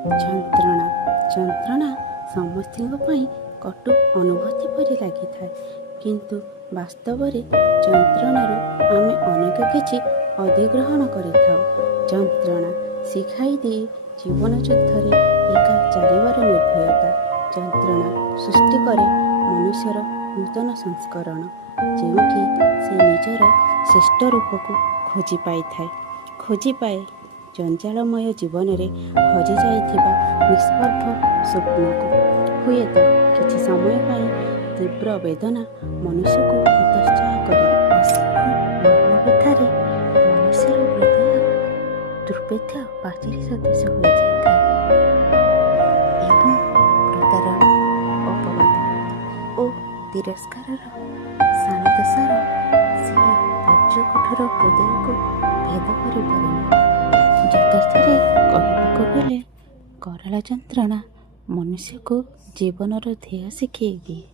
ଯନ୍ତ୍ରଣା ଯନ୍ତ୍ରଣା ସମସ୍ତଙ୍କ ପାଇଁ କଟୁ ଅନୁଭୂତି ପରି ଲାଗିଥାଏ, କିନ୍ତୁ ବାସ୍ତବରେ ଯନ୍ତ୍ରଣାରୁ ଆମେ ଅନେକ କିଛି ଅଧିଗ୍ରହଣ କରିଥାଉ। ଯନ୍ତ୍ରଣା ଶିଖାଇ ଦିଏ ଜୀବନ ଯୁଦ୍ଧରେ ଏକା ଚାଲିବାର ନିର୍ଭୟତା। ଯନ୍ତ୍ରଣା ସୃଷ୍ଟି କରେ ମନୁଷ୍ୟର ନୂତନ ସଂସ୍କରଣ, ଯେଉଁଠି ସେ ନିଜର ଶ୍ରେଷ୍ଠ ରୂପକୁ ଖୋଜିପାଏ ଜଞ୍ଜାଳମୟ ଜୀବନରେ ହଜିଯାଇଥିବା ନିଷ୍ପାପ ସ୍ୱପ୍ନକୁ। ହୁଏତ କିଛି ସମୟ ପାଇଁ ତୀବ୍ର ବେଦନା ମନୁଷ୍ୟକୁ ହତୋତ୍ସାହ କରେ। ଅସୀମ ମର୍ମବ୍ୟଥାରେ ମନୁଷ୍ୟର ହୃଦୟ ଦୁର୍ଭେଦ୍ୟ ପାଚେରୀ ସଦୃଶ ହୋଇଯାଇଥାଏ ଏବଂ ପ୍ରତାରଣା, ଅପବାଦ ଓ ତିରସ୍କାରର ଶାଣିଦଶାର ସେହି ବଜ୍ରକଠୋର ହୃଦୟକୁ ଭେଦ କରିପାରେନି। ଯଥାର୍ଥରେ କହିବାକୁ ଗଲେ କରାଳ ଯନ୍ତ୍ରଣା ମନୁଷ୍ୟକୁ ଜୀବନର ଧ୍ୟେୟ ଶିଖାଇ ଦିଏ।